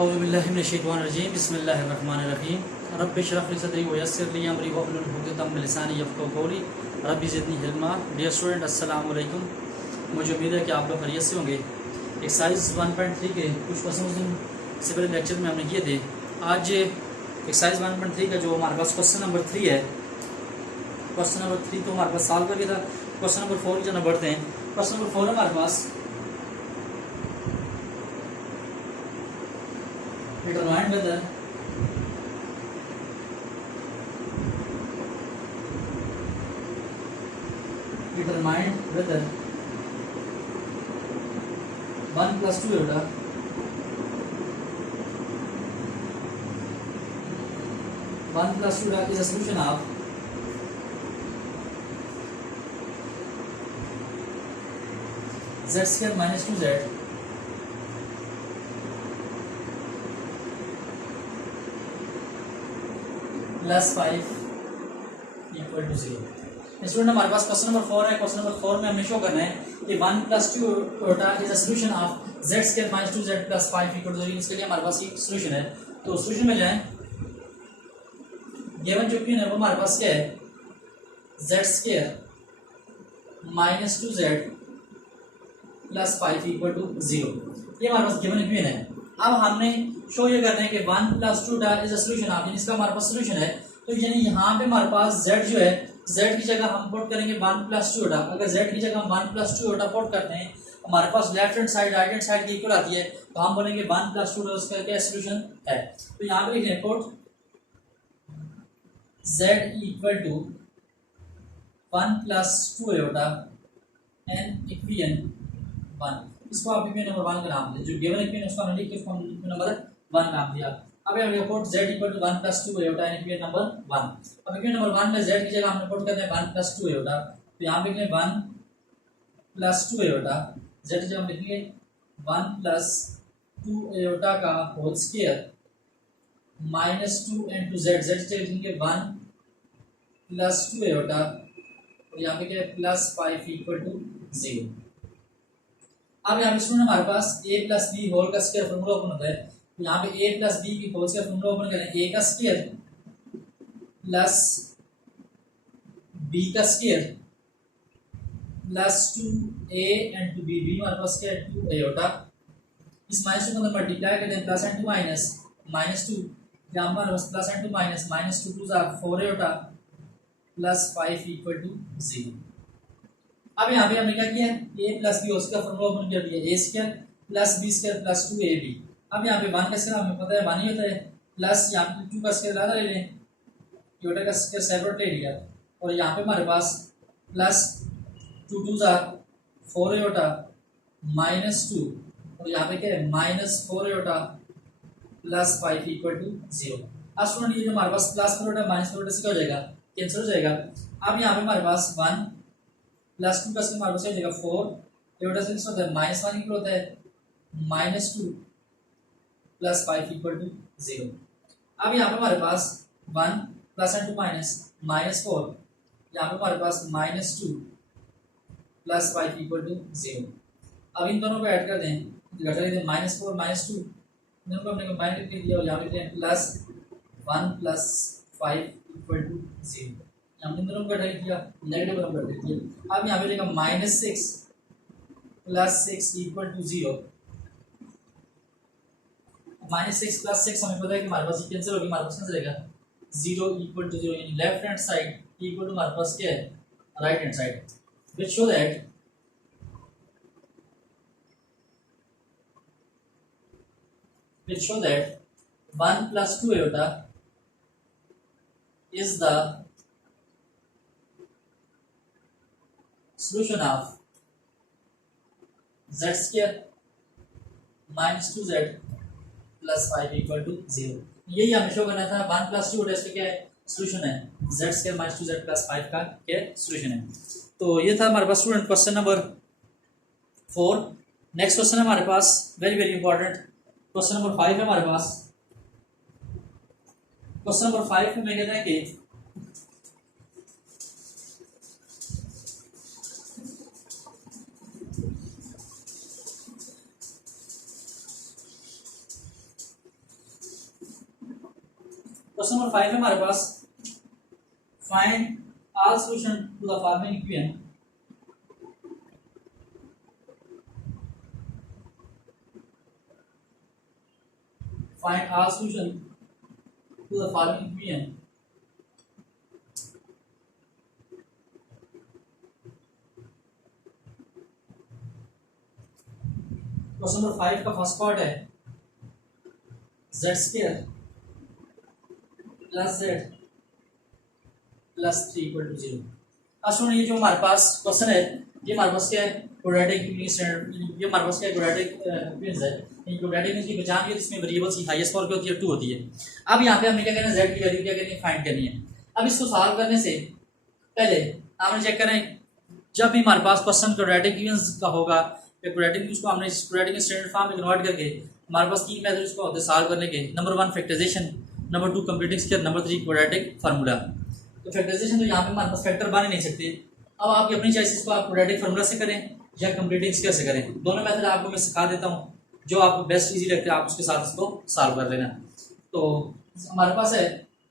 औज़ुबिल्लाहिमिनश्शैतानिर्रजीम बिस्मिल्लाहिर्रहमानिर्रहीम रब्बि इश्रह ली सदरी व यस्सिर ली अमरी वहलुल उक़दतम मिन लिसानी यफ़क़हू क़ौली रब्बि ज़िदनी इल्मा। डियर स्टूडेंट, अस्सलाम वालेकुम। मुझे उम्मीद है कि आप लोग खैरियत से होंगे। एक्सरसाइज 1.3 के कुछ क्वेश्चन से पहले लेक्चर में हमने किए थे। आज एक्सरसाइज 1.3 का जो हमारे पास क्वेश्चन नंबर 3 है, क्वेश्चन नंबर 3 तो हमारे पास सॉल्व कर गया था। क्वेश्चन नंबर 4 की जना बढ़ते हैं। क्वेश्चन नंबर 4 हमारे पास determined whether one plus two iota is a solution of z square minus 2z plus 5 equal to 0। Student, हमारे पास क्वेश्चन नंबर 4 है। क्वेश्चन नंबर 4 में हमने शो करना है कि 1 plus 2 iota is a solution of z square minus 2z plus 5 equal to 0। इसके लिए हमारे पास एक सॉल्यूशन है। तो सॉल्यूशन में जाएं, गिवन जो क्वेश्चन है वो हमारे पास क्या है, z square minus 2z plus 5 equal to 0। ये हमारे पास गिवन क्वेश्चन है। अब हमने शो ये करना है कि 1 plus 2 is a solution of, इसका हमारे पास सॉल्यूशन है। तो यानी यहाँ पे हमारे पास z जो है, z की जगह हम पुट करेंगे 1 plus 2 iota। अगर z की जगह हम 1 plus 2 iota पुट करते हैं, हमारे पास left hand side right hand side की इक्वल आती है, तो हम बोलेंगे 1 plus 2 iota उसका क्या सॉल्यूशन है। तो यहाँ पे लिखें put z equal to 1 plus 2 iota and equation 1। इसको आप इक्वेशन नंबर 1 का नाम दें। जो गिवन इक्वेशन उसका हमने लिख के उसको इक्वेशन नंबर 1 नाम दिया। अब हम ये put z equal to 1 plus 2 iota and equation number 1। अब इक्वेशन नंबर 1 में z की जगह हमने पुट करना है 1 plus 2 iota। तो यहाँ पे लिखें 1 plus 2 iota, z की जगह हम लिखेंगे 1 plus 2 iota का whole square minus 2 into z की जगह लिखेंगे 1 plus 2 iota और यहाँ पे क्या है plus 5 इक्वल टू 0। अब यहाँ पे स्टूडेंट हमारे पास a plus b होल का स्क्वायर फॉर्मूला ओपन होता है। तो यहाँ पे a plus b की होल स्क्वायर फॉर्मूला ओपन करें, a का स्क्वायर प्लस b का square plus 2a and 2b, b हमारे पास क्या है 2 iota। इस माइनस 2 को अंदर मल्टीप्लाई करते हैं, प्लस एंड 2 माइनस माइनस 2, यहाँ हमारे पास plus and 2 minus minus 2 2 4 iota plus 5 equal to 0। अब यहाँ पे हमने क्या किया, a प्लस बी उसका फॉर्मूला ओपन कर दिया, a square plus B square plus 2ab। अब यहाँ पे 1 का स्क्वायर हमें पता है 1 ही होता है, प्लस यहाँ पे 2 का स्क्वायर आधा ले लें, iota का स्क्वायर सेपरेट ले लिया, और यहाँ पे हमारे पास प्लस 2 2 4 iota माइनस 2 और यहाँ पे क्या है minus 4 iota plus 5 equal to 0। अब स्टूडेंट ये जो हमारे पास प्लस 4 iota माइनस 4 iota से क्या हो जाएगा, कैंसिल हो जाएगा। अब यहाँ पे हमारे पास 1 प्लस 2 का स्क्वायर हमारे पास हो जाएगा 4 iota से होता है माइनस 1 इक्वल होता है माइनस 2 प्लस 5 इक्वल टू 0। अब यहाँ पे हमारे पास 1 प्लस एंड 2 माइनस माइनस 4, यहाँ पे हमारे पास माइनस 2 प्लस 5 इक्वल टू 0। अब इन दोनों को ऐड कर दें, घटा लेते हैं माइनस 4 माइनस 2, दोनों को हमने कंबाइन करके दिया और यहाँ पे प्लस 1 प्लस 5 इक्वल टू 0। हमने दोनों को घटा दिया, नेगेटिव नंबर दे दिया। अब यहाँ पे लेगा minus 6 plus 6 equal to 0। Minus 6 plus 6 हमें पता है कि हमारे पास कैंसिल होगी, हमारे पास कैंसिल रहेगा 0 इक्वल टू 0, यानी left hand side equal to हमारे पास क्या है right hand side, which show that 1 plus 2 iota is the solution of z square minus 2z plus 5 equal to 0। यही हमें शो करना था 1 plus 2 iota इसका क्या है सॉल्यूशन है, z square minus 2z plus 5 का क्या सॉल्यूशन है। तो ये था हमारे पास student question number 4। Next question है हमारे पास very very important, question number 5 है हमारे पास। क्वेश्चन नंबर 5 में कहते हैं कि क्वेश्चन नंबर 5 है हमारे पास, find all solution to the following equation. Find all solution to the following equation. Question number 5 का फर्स्ट पार्ट है z square plus z plus 3 equal to 0। अब सुनिए, ये जो हमारे पास क्वेश्चन है ये हमारे पास क्या है, क्वाड्रेटिक ये हमारे पास क्या है, क्वाड्रेटिक इक्वेशन है। इन क्वाड्रेटिक की पहचान की जिसमें वेरिएबल्स की हाईएस्ट पावर क्या होती है 2 होती है। अब यहाँ पे हमने क्या करना है, z की वैल्यू क्या करनी है, फाइंड करनी है। अब इसको सॉल्व करने से पहले हमने चेक करें, जब भी हमारे पास क्वेश्चन क्वाड्रेटिक इक्वेशन का होगा, क्वाड्रेटिक उसको हमने क्वाड्रेटिक स्टैंडर्ड फॉर्म में कन्वर्ट करके हमारे पास 3 मेथड उसको होते हैं सॉल्व करने के। Number 1 factorization, number 2 completing square, number 3 quadratic formula. तो फैक्टराइजेशन तो यहाँ पे हमारे पास फैक्टर बन ही नहीं सकते। अब आपकी अपनी चॉइस, इसको आप क्वाड्रेटिक फार्मूला से करें या कंप्लीटिंग स्क्वायर से करें, दोनों मेथड आपको मैं सिखा देता हूँ, जो आपको बेस्ट इजी लगता है आप उसके साथ इसको सॉल्व कर लेना। तो हमारे पास है,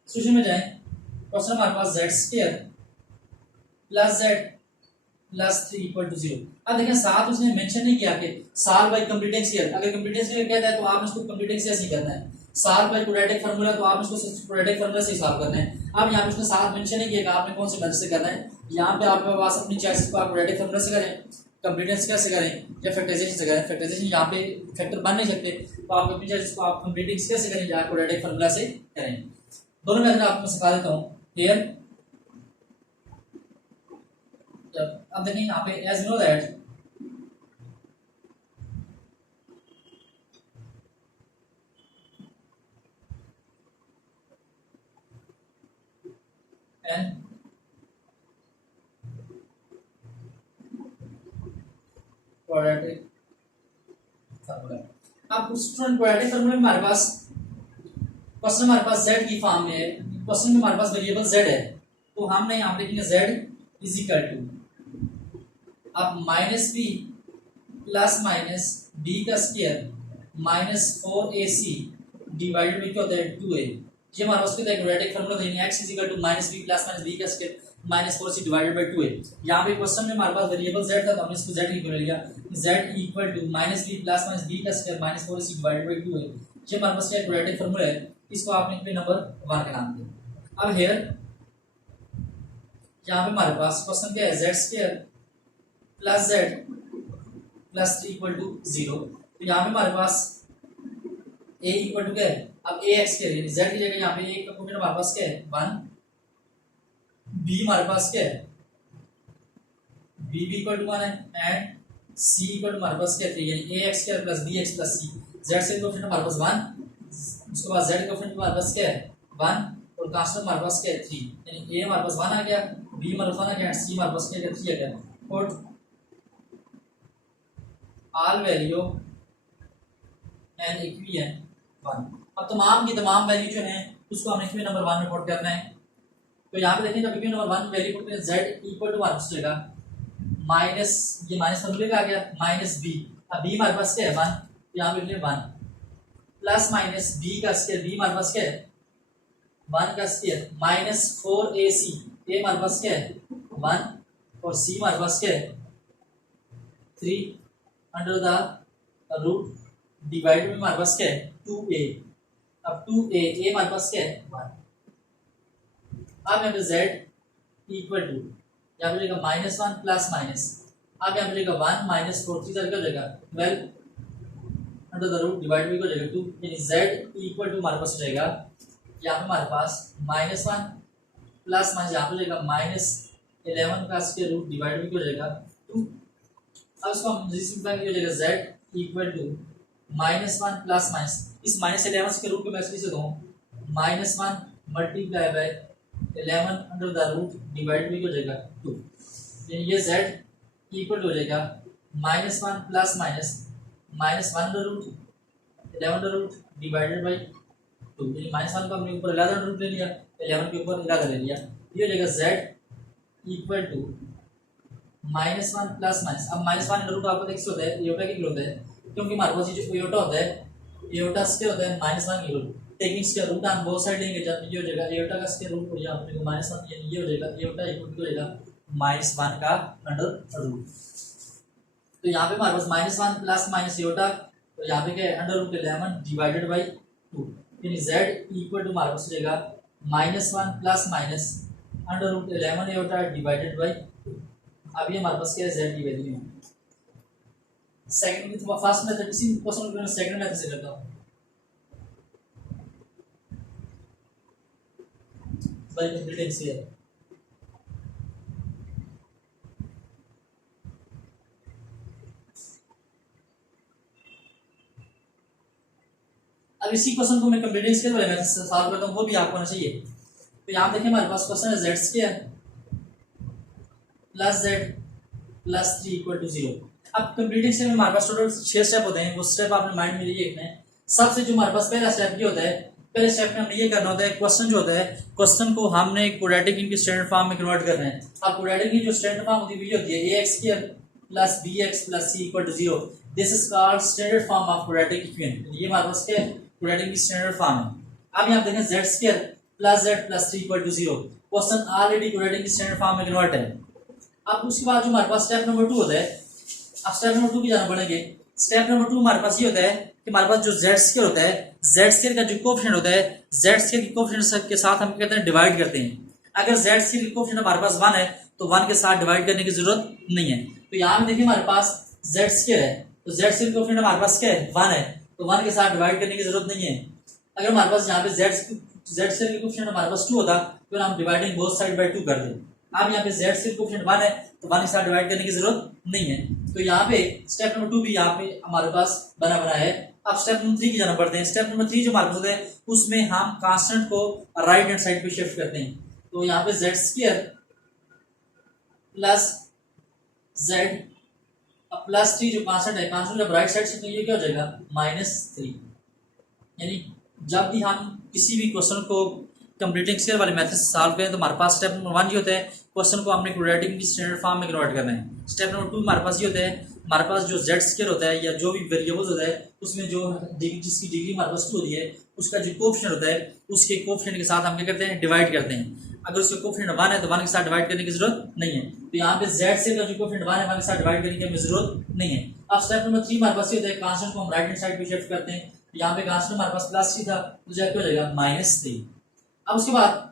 सॉल्यूशन में जाएं, क्वेश्चन हमारे पास z square plus z plus 3 equal to 0। अब देखिए साथ उसने मेंशन नहीं किया कि सॉल्व बाय कंप्लीटिंग स्क्वायर। अगर कंप्लीटिंग स्क्वायर कहता है तो आपने इसको कंप्लीटिंग स्क्वायर से ही करना है। सॉल्व बाय क्वाड्रेटिक फार्मूला तो आपने इसको क्वाड्रेटिक फार्मूला से ही सॉल्व करना है। अब यहाँ पे उसने साथ मेंशन नहीं किया कि आपने कौन से मेथड से करना है। यहाँ पे आपके पास अपनी चॉइस को आप क्वाड्रेटिक फार्मूला से करें, कंप्लीटिंग स्क्वायर से करें या फैक्टराइजेशन से करें। फैक्टराइजेशन यहाँ पे फैक्टर बन नहीं सकते, तो आप अपनी चॉइस को आप कंप्लीटिंग स्क्वायर से करें या क्वाड्रेटिक फार्मूला से करें। दोनों मेथड आपको सिखा देता हूँ हियर। अब देखिए यहाँ पे as know that an quadratic formula. अब स्टूडेंट क्वाड्रेटिक फार्मूला में हमारे पास क्वेश्चन हमारे पास z की फॉर्म में है, क्वेश्चन में हमारे पास वेरिएबल z है, तो हमने यहाँ पे लिखेंगे z इज इक्वल टू अब minus B plus minus B का square minus 4ac divided by क्या होता है 2a। ये हमारे पास क्वाड्रेटिक फार्मूला देंगे x is equal to minus B plus minus B का square minus 4ac divided by 2a। यहाँ पे क्वेश्चन में हमारे पास वेरिएबल z था तो हमने इसको z इक्वल लिया, z equal to minus B plus minus B का square minus 4ac divided by 2a। ये हमारे पास क्या क्वाड्रेटिक फार्मूला है, इसको आपने अपने नंबर 1 का नाम दिया। अब हियर यहाँ पे हमारे पास क्वेश्चन क्या है, z square plus z plus 3 equal to 0। तो यहाँ पे हमारे पास a इक्वल टू क्या है, अब ax के लिए z की जगह यहाँ पे a का कोफिशिएंट हमारे पास क्या है 1, b हमारे पास क्या है b इक्वल टू 1 है एंड c इक्वल टू हमारे पास क्या है 3, यानी ax square plus bx plus c। z से कोफिशिएंट हमारे पास 1, उसके बाद z का कोफिशिएंट हमारे पास क्या है 1 और कांस्टेंट हमारे पास क्या है 3, यानी a हमारे पास 1 आ गया, b हमारे पास 1 आ गया एंड c हमारे पास क्या है 3 आ गया। और ऑल वैल्यू एन इक्विएंट 1। अब तमाम की तमाम वैल्यू जो है उसको हमें इक्विएंट नंबर 1 में पुट करना है। तो यहाँ पे देखें जब इक्विएंट नंबर 1 वैल्यू पुट करें z इक्वल टू माइनस देगा माइनस, ये माइनस फॉर्मूले का आ गया माइनस b। अब b हमारे पास क्या है 1, यहाँ पे लिखे 1 प्लस माइनस b का स्क्वायर, b हमारे पास क्या है 1 का स्क्वायर माइनस 4ac, a हमारे पास क्या है 1 और c हमारे पास क्या है 3 अंडर द रूट डिवाइड में हमारे पास क्या है 2a। अब 2a a हमारे पास क्या है 1। अब यहाँ पे z इक्वल टू यहाँ पे लेगा माइनस 1 प्लस माइनस, अब यहाँ पे लेगा 1 माइनस 4 3 हो जाएगा 12 अंडर द रूट डिवाइड में हो जाएगा 2, यानी z इक्वल टू हमारे पास हो जाएगा यहाँ पे हमारे पास माइनस 1 प्लस माइनस यहाँ पे हो जाएगा माइनस 11 का स्क्वायर रूट डिवाइड में हो जाएगा 2। अब इसको हम सिंपलीफाई हो जाएगा z equal to minus 1 plus minus, इस माइनस 11 के रूट को मैं ऐसे लिख दूँ minus 1 multiply by 11 under the root divide में हो जाएगा 2, यानी ये z इक्वल हो जाएगा minus 1 plus minus minus 1 under root 11 under root divided by 2, यानी माइनस 1 को हमने ऊपर 11 अंडर रूट ले लिया, 11 के ऊपर 11 ले लिया, ये हो जाएगा z equal to minus 1 plus minus. अब माइनस 1 अंडर रूट आपको देखिए होता है एयोटा की होता है, क्योंकि हमारे पास ये जो एयोटा होता है एयोटा से होता है माइनस 1 की root, taking square root on both side लेंगे जब ये हो जाएगा एटा का स्क्वायर रूट और यहाँ पर माइनस वन, यानी ये हो जाएगा एटा इक्वल टू हो जाएगा -1 का अंडर रूट। तो यहाँ पे हमारे पास -1 प्लस माइनस एटा, तो यहाँ पे क्या है अंडर रूट 11 डिवाइडेड बाई 2, यानी z इक्वल टू हमारे पास हो जाएगा -1 plus minus under root 11 Etah divided by 2। अब ये हमारे पास क्या है z की वैल्यू है। सेकंड में फर्स्ट मेथड, इसी क्वेश्चन को सेकंड मेथड से करता हूँ बाय कंप्लीटिंग स्क्वायर। अब इसी क्वेश्चन को मैं कंप्लीटिंग स्क्वायर वाले मेथड से सॉल्व करता हूँ, वो भी आपको आना चाहिए। तो यहाँ देखिए हमारे पास क्वेश्चन है z square plus z plus 3 equal to 0। अब कंप्लीटिंग स्क्वायर में हमारे पास टोटल 6 स्टेप होते हैं, वो स्टेप आपने माइंड में ये रखना है। सबसे जो हमारे पास पहला स्टेप ये होता है, पहले स्टेप में हमने ये करना होता है, क्वेश्चन जो होता है क्वेश्चन को हमने क्वाड्रेटिक इनके स्टैंडर्ड फॉर्म में कन्वर्ट करना है। अब क्वाड्रेटिक की जो स्टैंडर्ड फॉर्म होती है ax square plus bx plus c equal to 0, this is called standard form of quadratic equation. ये हमारे पास क्या है क्वाड्रेटिक की स्टैंडर्ड फॉर्म है। अब यहाँ देखें z square plus z plus 3 equal to 0, question already quadratic की स्टैंडर्ड फॉर्म में कन्वर्ट है। अब उसके बाद जो हमारे पास स्टेप नंबर 2 होता है, अब स्टेप नंबर 2 की जाना पड़ेंगे। स्टेप नंबर 2 हमारे पास ये होता है कि हमारे पास जो z स्क्वायर होता है, z स्क्वायर का जो कोएफिशिएंट होता है, z स्क्वायर के कोएफिशिएंट के साथ हम क्या करते हैं डिवाइड करते हैं। अगर z स्क्वायर के कोएफिशिएंट हमारे पास 1 है तो 1 के साथ डिवाइड करने की जरूरत नहीं है। तो यहाँ पे देखिए हमारे पास z स्क्वायर है, तो z स्क्वायर कोएफिशिएंट हमारे पास क्या है 1 है, तो 1 के साथ डिवाइड करने की जरूरत नहीं है। अगर हमारे पास यहाँ पे z स्क्वायर के कोएफिशिएंट हमारे पास 2 होता तो हम डिवाइडिंग बोथ साइड बाय 2 कर दें। अब यहाँ पे z स्क्वायर कोएफिशिएंट 1 है तो 1 के साथ डिवाइड करने की जरूरत नहीं है। तो यहाँ पे स्टेप नंबर 2 भी यहाँ पे हमारे पास बना है। अब स्टेप नंबर 3 की जाना पड़ते हैं। स्टेप नंबर 3 जो हमारे पास होता है उसमें हम कांस्टेंट को राइट हैंड साइड पे शिफ्ट करते हैं। तो यहाँ पे z square plus z plus 3 जो कांस्टेंट है, कांस्टेंट जब राइट साइड शिफ्ट ये क्या हो जाएगा -3। यानी जब भी हम किसी भी क्वेश्चन को कंप्लीटिंग स्क्वायर वाले मेथड से सॉल्व करें तो हमारे पास स्टेप नंबर 1 ये होता है क्वेश्चन को हमने क्वाड्रेटिक की स्टैंडर्ड फॉर्म में कन्वर्ट करना है। स्टेप नंबर 2 हमारे पास ये होता है, हमारे पास जो z स्क्वायर होता है या जो भी वेरिएबल्स होता है उसमें जो जिसकी डिग्री हमारे पास 2 होती है उसका जो कोएफिशिएंट होता है उसके कोएफिशिएंट के साथ हम क्या करते हैं डिवाइड करते हैं। अगर उसका कोएफिशिएंट 1 है तो 1 के साथ डिवाइड करने की जरूरत नहीं है। तो यहाँ पे z से का जो कोएफिशिएंट 1 है 1 के साथ डिवाइड करने की हमें जरूरत नहीं है। अब स्टेप नंबर 3 हमारे पास ये होता है कांस्टेंट को हम राइट हैंड साइड पे शिफ्ट करते हैं। यहाँ पे कांस्टेंट हमारे पास +3 था तो z क्या हो जाएगा -3। अब उसके बाद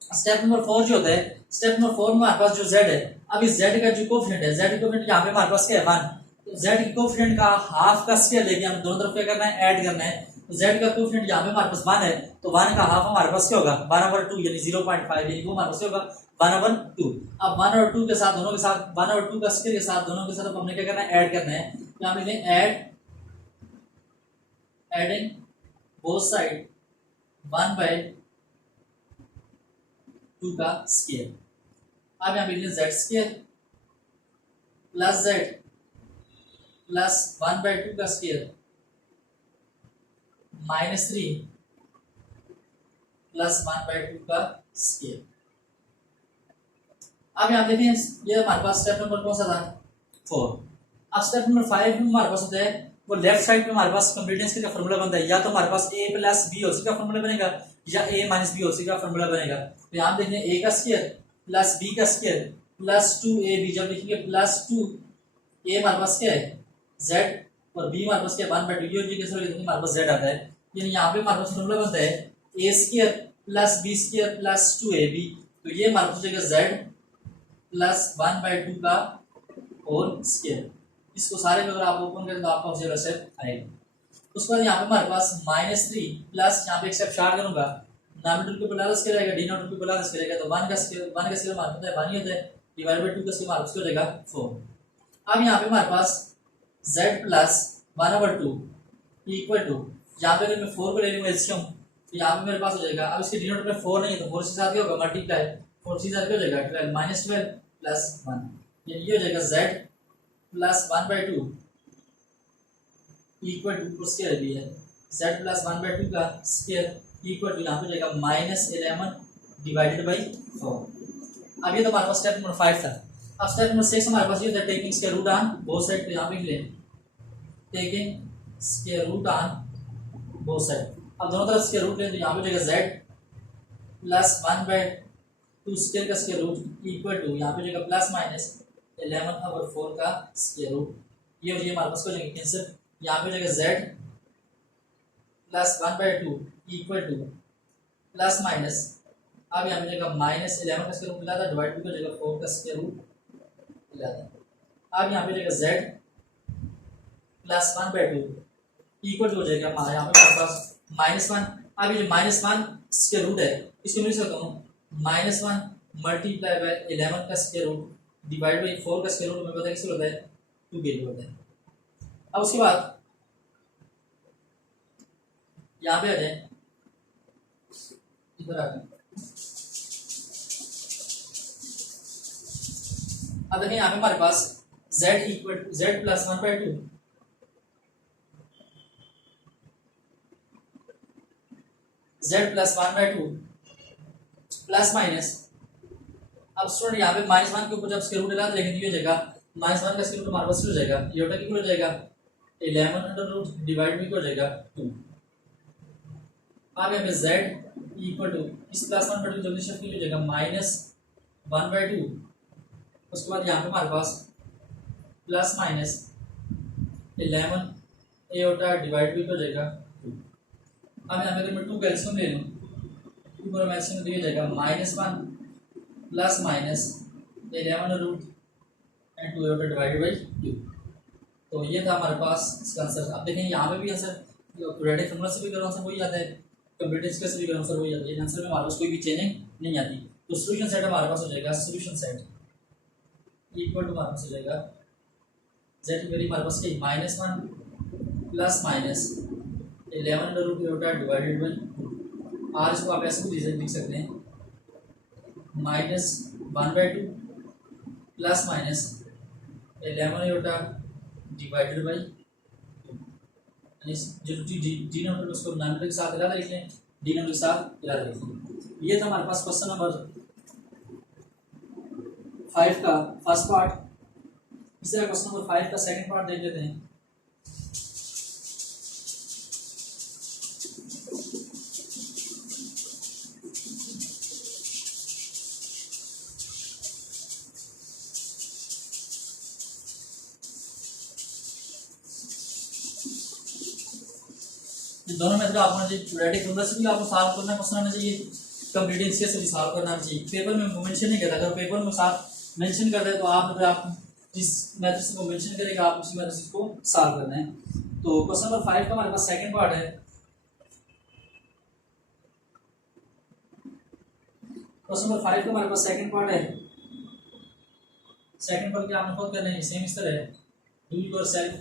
स्टेप नंबर 4 जो होता है, स्टेप नंबर 4 में हमारे पास जो z है, अब इस z का जो कोएफिशिएंट है, z कोएफिशिएंट यहाँ पे हमारे पास क्या है 1, तो z के कोएफिशिएंट का हाफ का स्क्वायर लेके हम दोनों तरफ क्या करना है ऐड करना है। तो z का कोएफिशिएंट यहाँ पे हमारे पास 1 है तो 1 का हाफ हमारे पास क्या होगा 1/2 यानी 0.5, यानी वो हमारे पास क्या होगा 1/2। अब 1 और 2 के साथ दोनों के साथ 1 और 2 का स्क्वायर के साथ दोनों के साथ हमने क्या करना है ऐड करना है। तो यहाँ पे एडिंग बोथ साइड 1/2 का स्क्वायर। अब यहाँ पे z square plus z plus 1/2 का स्क्वायर -3 प्लस 1/2 का स्क्वायर। अब यहाँ देखें ये हमारे पास स्टेप नंबर कौन सा था 4। अब स्टेप नंबर 5 में हमारे पास होता है वो लेफ्ट साइड पे हमारे पास कंप्लीटेंस का फॉर्मूला बनता है, या तो हमारे पास a प्लस b होल का फॉर्मूला बनेगा या a माइनस b होल का फॉर्मूला बनेगा। तो यहाँ देखें a का स्क्वायर प्लस b का स्क्वायर प्लस 2ab, जब लिखेंगे प्लस 2a हमारे पास क्या है z और b हमारे पास क्या 1/2, ये कैसे होगा हमारे पास z आता है। यानी यहाँ पे हमारे पास फॉर्मूला बनता है a square plus b square plus 2ab, तो ये हमारे पास हो जाएगा z प्लस 1/2 का होल स्क्वायर। इसको सारे में अगर आप ओपन करें तो आपका हो जाएगा स्टेप आएगा। उसके बाद यहाँ पे हमारे पास -3 प्लस यहाँ पे एक स्टेप शार्ट करूंगा, डिनोमिनेटर के प्लस के रहेगा डिनोमिनेटर के प्लस के रहेगा, तो 1 का स्क्वायर हमारे पास 1 ही होता है डिवाइड बाय 2 का स्क्वायर हमारे पास हो जाएगा 4। अब यहाँ पे हमारे पास z प्लस 1/2 इक्वल टू, यहाँ पे अगर मैं 4 को ले लूंगा एलसीएम तो यहाँ पे मेरे पास हो जाएगा, अब इसके डिनोमिनेटर में 4 नहीं है तो 4 से साथ क्या होगा मल्टीप्लाई, 4 से साथ क्या हो जाएगा 12 -12 प्लस 1, ये हो जाएगा z plus 1/2 equal to square भी है z प्लस 1/2 का स्क्वायर इक्वल टू यहाँ पे जाएगा -11 डिवाइडेड बाई 4। अब ये तो हमारे पास स्टेप नंबर 5 था। अब स्टेप नंबर 6 हमारे पास ये होता है taking square root on both side, तो यहाँ पे ले taking square root on both side. अब दोनों तरफ स्क्वायर रूट लें तो यहाँ पे हो जाएगा z प्लस 1/2 स्क्वायर का स्क्वायर रूट इक्वल टू यहाँ पे हो जाएगा प्लस माइनस 11/4 का स्क्वायर रूट। ये और ये हमारे पास हो जाएगा कैंसिल। यहाँ पे हो जाएगा z plus 1/2 equal to plus minus, अब यहाँ पे जाएगा माइनस 11 का स्क्वायर रूट मिला था डिवाइड भी हो जाएगा 4 का स्क्वायर रूट मिला था। अब यहाँ पे जाएगा z प्लस 1/2 इक्वल टू हो जाएगा हमारा यहाँ पे हमारे पास -1। अब ये -1 स्क्वायर रूट है, इसको मैं लिख सकता हूँ -1 मल्टीप्लाई बाय 11 का स्क्वायर रूट डिवाइड बाई 4 का स्क्वायर रूट। हमें पता है किसको होता है 2 के लिए होता है। अब उसके बाद यहाँ पे आ जाए, इधर आ जाए। अब देखिए यहाँ पे हमारे पास z equal to z plus 1/2 z plus 1/2 plus minus, अब स्टूडेंट यहाँ पे -1 के ऊपर जब स्क्वायर रूट लगा तो लेकिन ये हो जाएगा -1 का स्क्वायर रूट हमारे पास हो जाएगा ये होता है कि हो जाएगा 11 डिवाइड भी हो जाएगा 2। अब यहाँ पे z इक्वल टू इस प्लस 1/2 जल्दी शिफ्ट हो जाएगा -1/2। उसके बाद यहाँ पे हमारे पास प्लस माइनस 11 ए होता डिवाइड भी हो जाएगा 2। अब यहाँ पे अगर मैं 2 का एलसीएम ले लूँ 2 का एलसीएम दिया जाएगा -1 प्लस माइनस 11 रूट एंड 2 होता डिवाइडेड बाई 2। तो ये था हमारे पास इसका आंसर। अब देखें यहाँ पे भी आंसर क्वाड्रेटिक फॉर्मूला से भी करो आंसर वही आता है, कंप्यूटर स्क्वायर से भी करो आंसर वही आता है। आंसर में हमारे पास कोई भी चेंजिंग नहीं आती। तो सॉल्यूशन सेट हमारे पास हो जाएगा सॉल्यूशन सेट इक्वल टू हमारे पास हो जाएगा z की वैल्यू हमारे पास क्या -1 प्लस माइनस 11 रूट होता है डिवाइडेड बाई 2। आर इसको आप ऐसे भी लिख सकते हैं -1/2 प्लस माइनस 11 होता डिवाइडेड बाई 2। जो डी नंबर उसको नंबर के साथ इलाका लिख लें, डी नंबर के साथ इलाका लिख लें। ये था हमारे पास क्वेश्चन नंबर 5 का फर्स्ट पार्ट। इस तरह क्वेश्चन नंबर 5 का सेकंड पार्ट देख लेते हैं। दोनों मेथड आपको आना चाहिए, क्वाड्रेटिक फॉर्मूला से भी आपको सॉल्व करना क्वेश्चन आना चाहिए, कंप्लीट स्केयर से भी सॉल्व करना चाहिए। पेपर में मेंशन नहीं करता, अगर पेपर में साथ मेंशन कर दे तो आप जिस मेथड से वो मेंशन करेगा आप उसी मेथड से इसको सॉल्व करना है। तो क्वेश्चन नंबर 5 का हमारे पास सेकंड पार्ट है। क्वेश्चन नंबर 5 का हमारे पास सेकंड पार्ट है। सेकंड पार्ट क्या आपने खुद करना है, सेम इस तरह है डू योरसेल्फ।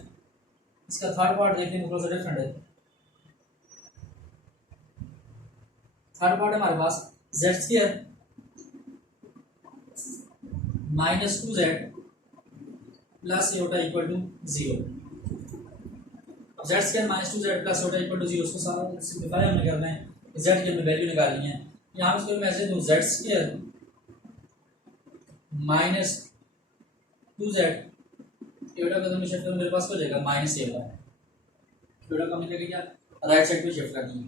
इसका थर्ड पार्ट देखने में थोड़ा सा डिफरेंट है। थर्ड पार्ट है हमारे पास z स्क्वायर -2z प्लस ये होता है इक्वल टू 0। अब z स्क्वायर -2z प्लस होता है इक्वल टू 0, उसको सारा सिंपलीफाई हमने करना है, z की हमें वैल्यू निकालनी है। यहाँ पे इसको मैं ऐसे दूं z स्क्वायर -2z एटा का तो शिफ्ट करूं मेरे पास हो जाएगा माइनस ए होगा, एटा का हमने क्या राइट साइड पे शिफ्ट करनी है।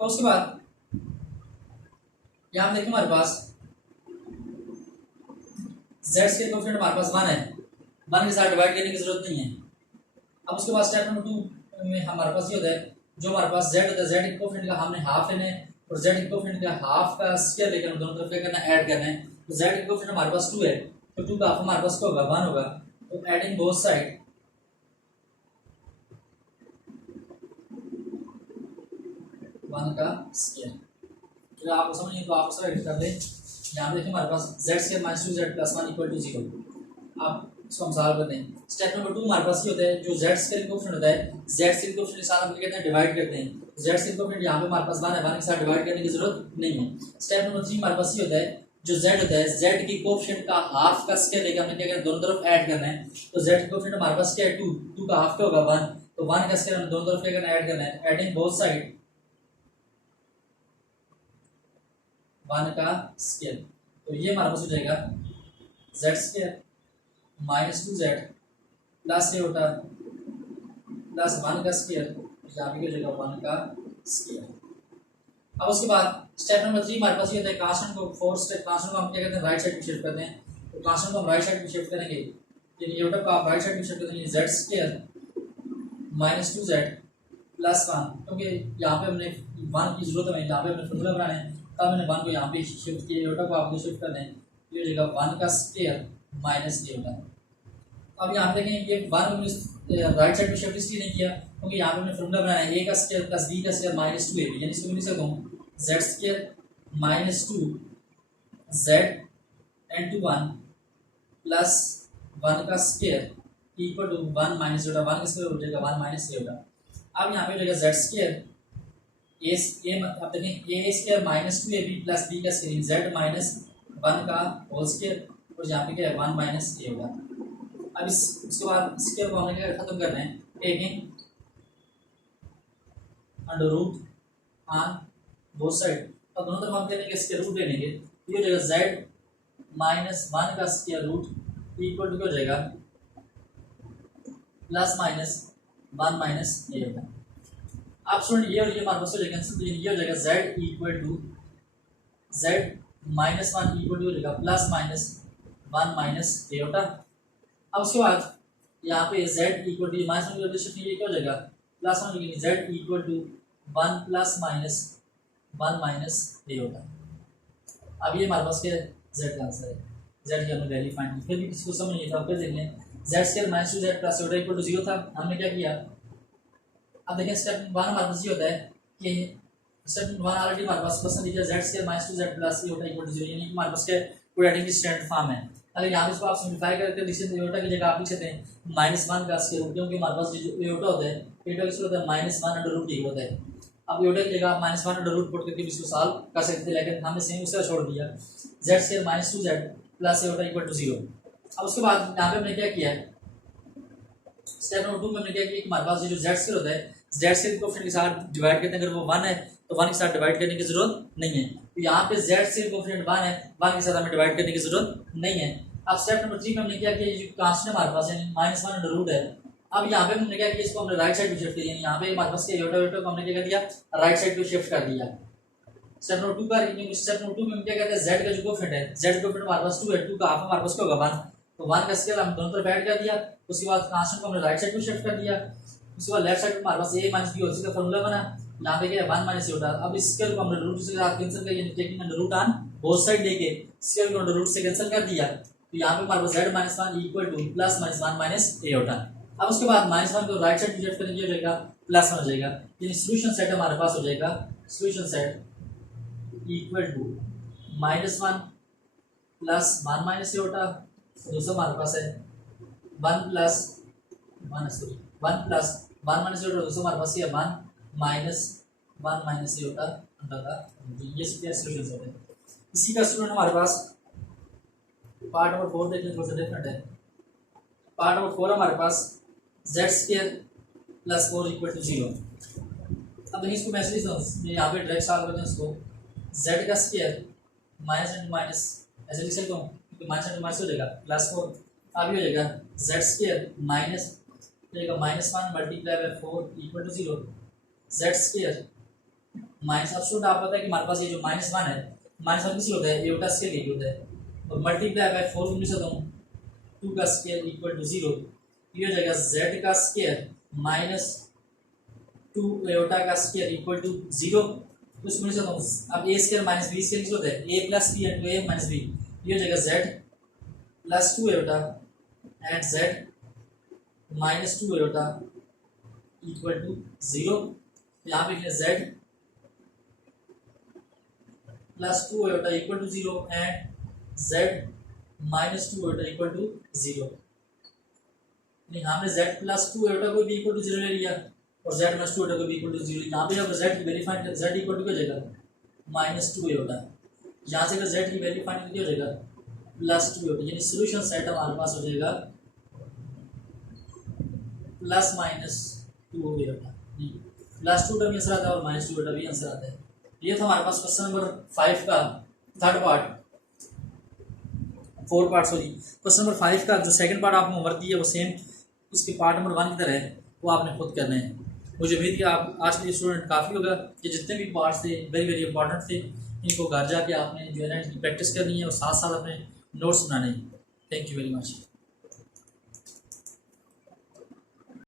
तो उसके बाद यहाँ देखिए हमारे पास z के कोएफिशिएंट हमारे पास 1 है, 1 के साथ डिवाइड करने की जरूरत नहीं है। अब उसके बाद स्टेप नंबर 2 में हमारे पास ये होता है जो हमारे पास z होता है z के कोएफिशिएंट का हमने हाफ लेना है और z के कोएफिशिएंट का हाफ का स्क्वायर लेकर दोनों तरफ क्या करना है ऐड करना है। तो z के कोएफिशिएंट हमारे पास 2 है तो 2 का हाफ हमारे पास क्या होगा 1 होगा। तो एडिंग बोथ साइड वन का स्क्वायर। तो आप समझिए तो आप उसका एडिट कर लें। यहाँ देखिए हमारे पास z square -2z plus 1 equal to 0। आप इसको हम सॉल्व करते हैं। स्टेप नंबर 2 हमारे पास ये होता है जो z स्क्वायर कोएफिशिएंट होता है z स्क्वायर कोएफिशिएंट के साथ हम क्या करते हैं डिवाइड करते हैं। z स्क्वायर कोएफिशिएंट यहाँ पे हमारे पास 1 है, 1 के साथ डिवाइड करने की जरूरत नहीं है। स्टेप नंबर 3 हमारे पास ये होता है जो z होता है z की कोएफिशिएंट का हाफ का स्क्वायर लेकर हमने क्या करना है दोनों तरफ ऐड करना है। तो z की कोएफिशिएंट हमारे पास क्या है 2, 2 का हाफ क्या होगा 1, तो 1 का स्क्वायर हमें दोनों तरफ क्या करना है ऐड करना है। एडिंग बोथ साइड 1 का स्क्वायर। तो ये हमारे पास हो जाएगा z स्क्वायर -2z प्लस ये होता प्लस 1 का स्क्वायर, यहाँ पे हो जाएगा 1 का स्केयर। अब उसके बाद स्टेप नंबर 3 हमारे पास ये होता है कांस्टेंट को कांस्टेंट को हम क्या करते हैं राइट साइड में शिफ्ट करते हैं। तो कांस्टेंट को हम राइट साइड में शिफ्ट करेंगे, यानी एटा को आप राइट साइड में शिफ्ट करेंगे z square minus 2z plus 1, क्योंकि यहाँ पे हमने 1 की जरूरत है, यहाँ पे हमने फॉर्मूला बनाना है, तब मैंने 1 को यहाँ पे शिफ्ट किया, एटा को आपको शिफ्ट करना है, ये हो जाएगा 1 का स्क्वायर माइनस ये होगा। अब यहाँ पे देखें ये 1 राइट साइड में शिफ्ट इसलिए नहीं किया क्योंकि यहाँ पे हमने फॉर्मूला बनाना है a का स्क्वायर प्लस b का स्क्वायर माइनस 2ab, यानी इसको मैं लिख सकता हूँ z square minus 2 z and 1 plus 1 का स्क्वायर इक्वल टू 1 माइनस जोड़ा 1 का स्क्वायर हो जाएगा 1 माइनस ए होगा। अब यहाँ पे हो जाएगा z स्क्वायर अब देखें a square minus 2ab plus b का स्क्वायर z माइनस 1 का होल स्क्वायर और यहाँ पे क्या है 1 माइनस ए होगा। अब इसके बाद स्क्वायर को हमने क्या खत्म करना है, taking under root on both side, अब दोनों तरफ हम क्या लेंगे स्क्वायर रूट ले लेंगे, ये हो जाएगा z माइनस 1 का स्क्वायर रूट इक्वल टू क्या हो जाएगा प्लस माइनस 1 माइनस ए होगा। अब स्टूडेंट ये और ये हमारे पास हो जाएगा, ये हो जाएगा z equal to z minus 1 equal to हो जाएगा प्लस माइनस 1 माइनस ए होगा। अब उसके बाद यहाँ पे z इक्वल टू माइनस 1 ये क्या हो जाएगा प्लस 1, लेकिन z equal to 1 plus minus 1 minus A होगा। अब ये हमारे पास क्या z का आंसर है, z की हमने वैल्यू फाइंड की, फिर भी किसी को समझ नहीं था, फिर देख लें z square minus 2z plus z equal to 0 था, हमने क्या किया, अब देखें स्टेप 1 हमारे पास ये होता है कि स्टेप 1 ऑलरेडी हमारे पास क्वेश्चन दिया z square minus 2z plus ये होता है इक्वल टू 0, यानी हमारे पास क्या क्वाड्रेटिक की स्टैंडर्ड फॉर्म है। अगर यहाँ पे इसको आप सिंप्लीफाई करके लिख सकते हैं, एटा की जगह आप लिख सकते हैं माइनस 1 का स्क्वायर रूट, क्योंकि हमारे पास जो एटा होता है एटा किसको होता है माइनस 1 अंडर रूट होता है। अब एटा की जगह आप माइनस 1 अंडर रूट पुट करके इसको सॉल्व कर सकते थे, लेकिन हमने सेम उसका छोड़ दिया z square minus 2z plus iota equal to 0। अब उसके बाद यहाँ पे हमने क्या किया है, स्टेप नंबर 2 में हमने क्या किया कि हमारे पास जो z स्क्वायर होता है z स्क्वायर कोएफिशिएंट के साथ डिवाइड करते हैं, अगर वो 1 है तो 1 के साथ डिवाइड करने की जरूरत नहीं है, तो यहाँ पे z स्क्वायर कोएफिशिएंट 1 है, 1 के साथ हमें डिवाइड करने की जरूरत नहीं है। अब स्टेप नंबर 3 में हमने क्या किया, जो कांस्टेंट हमारे पास है माइनस 1 अंडर रूट है, अब यहाँ पे हमने क्या किया इसको हमने राइट साइड पे शिफ्ट किया, यहाँ पे हमारे पास क्या एटा को हमने क्या कर दिया राइट साइड पे शिफ्ट कर दिया। स्टेप नंबर 2 का स्टेप नंबर 2 में हम क्या कहते हैं z का जो कोएफिशिएंट है, z कोएफिशिएंट हमारे पास 2 है, 2 का हाफ हमारे पास क्या होगा 1, तो 1 का स्क्वायर हम दोनों तरफ ऐड कर दिया, उसके बाद कांस्टेंट को हमने राइट साइड पे शिफ्ट कर दिया, उसके बाद लेफ्ट साइड पे हमारे पास a माइनस b होता है, फार्मूला बना, यहाँ पे क्या है 1 माइनस a होता है। अब इस स्क्वायर को हमने रूट से कैंसिल कर, यानी taking under root on both side लेके स्क्वायर को अंडर रूट से कैंसिल कर दिया, तो यहाँ पे हमारे पास z minus 1 equal to plus minus 1 minus a होता है। अब उसके बाद माइनस 1 को राइट साइड पे शिफ्ट करेंगे, हो जाएगा प्लस 1 हो जाएगा, यानी सॉल्यूशन सेट हमारे पास हो जाएगा solution set equal to minus 1 plus 1 minus a होता, दूसरा हमारे पास है 1 प्लस 1 प्लस 1 माइनस a होता, दूसरा हमारे पास ये 1 माइनस 1 माइनस a होता अंडर का, ये सॉल्यूशन सेट है। इसी का स्टूडेंट हमारे पास पार्ट नंबर 4 देखने थोड़ा सा डिफरेंट है। पार्ट नंबर 4 हमारे पास z square plus 4 equal to 0। अब देखिए इसको मैसेज यहाँ पे डायरेक्ट सॉल्व करते हैं, इसको z का स्क्वायर माइनस इंटू माइनस ऐसे लिख सकता हूँ, क्योंकि माइनस इंटू माइनस हो जाएगा प्लस 4, अब ये हो जाएगा z स्क्वायर माइनस जाएगा minus 1 multiply by 4 equal to 0, z square minus, अब स्टूडेंट आप पता है कि हमारे पास ये जो माइनस 1 है, माइनस 1 किसी होता है एटा स्क्वायर ये होता है, और मल्टीप्लाई बाय 4 लिख सकता हूँ 2 का स्क्वायर इक्वल टू 0, ये हो जाएगा z का स्क्वायर माइनस 2 एटा का स्क्वायर इक्वल टू 0, उसको लिख सकता हूँ अब a square minus b square किस होता है a plus b into a minus b, ये हो जाएगा z plus 2 Etah and z minus 2 iota equal to 0, यहाँ पे z plus 2 iota equal to 0 and z minus 2 iota equal to 0, नहीं हमने z प्लस 2 एटा को भी इक्वल टू 0 ले लिया और z माइनस 2 एटा को भी इक्वल टू 0, यहाँ पे जब z की value find z equal to क्या हो जाएगा माइनस 2 एटा, यहाँ से अगर z की वैल्यू फाइंड करके हो जाएगा प्लस 2 एटा, यानी सॉल्यूशन सेट हमारे पास हो जाएगा प्लस माइनस 2 एटा, प्लस 2 एटा भी आंसर आता है और माइनस 2 एटा भी आंसर आता है। ये था हमारे पास क्वेश्चन नंबर 5 का third part, 4 part sorry, question number 5 का जो सेकंड पार्ट आपको होमवर्क दिया वो सेम उसके पार्ट नंबर 1 की तरह है, वो आपने खुद करना है। मुझे उम्मीद कि आप आज के लिए स्टूडेंट काफ़ी होगा कि जितने भी पार्ट्स थे वेरी वेरी इंपॉर्टेंट थे, इनको घर जाके आपने जो है ना इनकी प्रैक्टिस करनी है और साथ साथ अपने नोट्स बनाने हैं। Thank you very much.